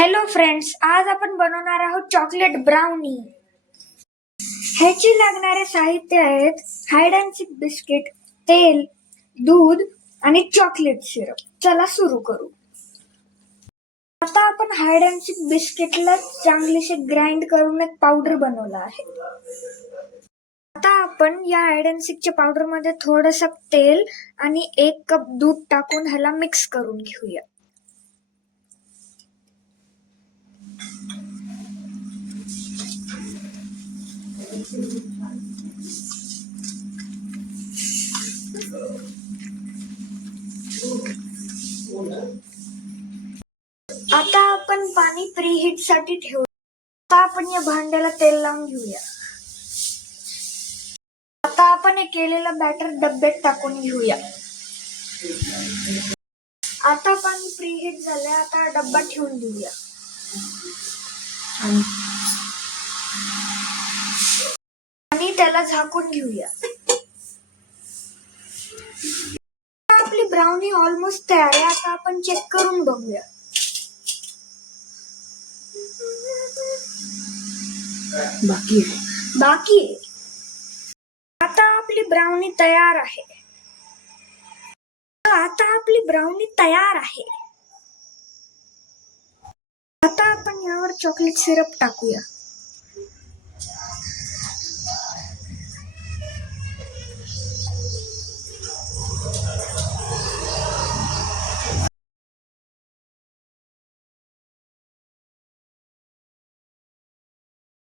Hello friends, आज आपण बनवणार आहोत चॉकलेट ब्राउनी. ह्याची लागणारे साहित्य आहेत हाइड अँड सीक बिस्किट, तेल, दूध आणि चॉकलेट सिरप. चला सुरू करू. आता आपण हाइड अँड सीक बिस्किटला चांगलीशी ग्राइंड करून एक पावडर बनवला आहे. आता आपण या हाइड अँड सीकच्या पावडर मध्ये थोडस तेल आणि 1 कप दूध टाकून ह्याला मिक्स करून घेऊया. आता आपण पाणी प्रीहीट साठी ठेवू. आता आपण या भांड्याला तेल लावून घेऊया. आता आपण हे केलेलं बॅटर डब्यात टाकून घेऊया. आता पाणी प्रीहीट झालंय. आता डब्बा ठेवून देऊया आणि त्याला झाकून घेऊया. आपली ब्राउनी ऑलमोस्ट तयार आहे. आता आपण चेक करून बघूया. बाकी आहे. आता आपली ब्राउनी तयार आहे. आता आपण यावर चॉकलेट सिरप टाकूया.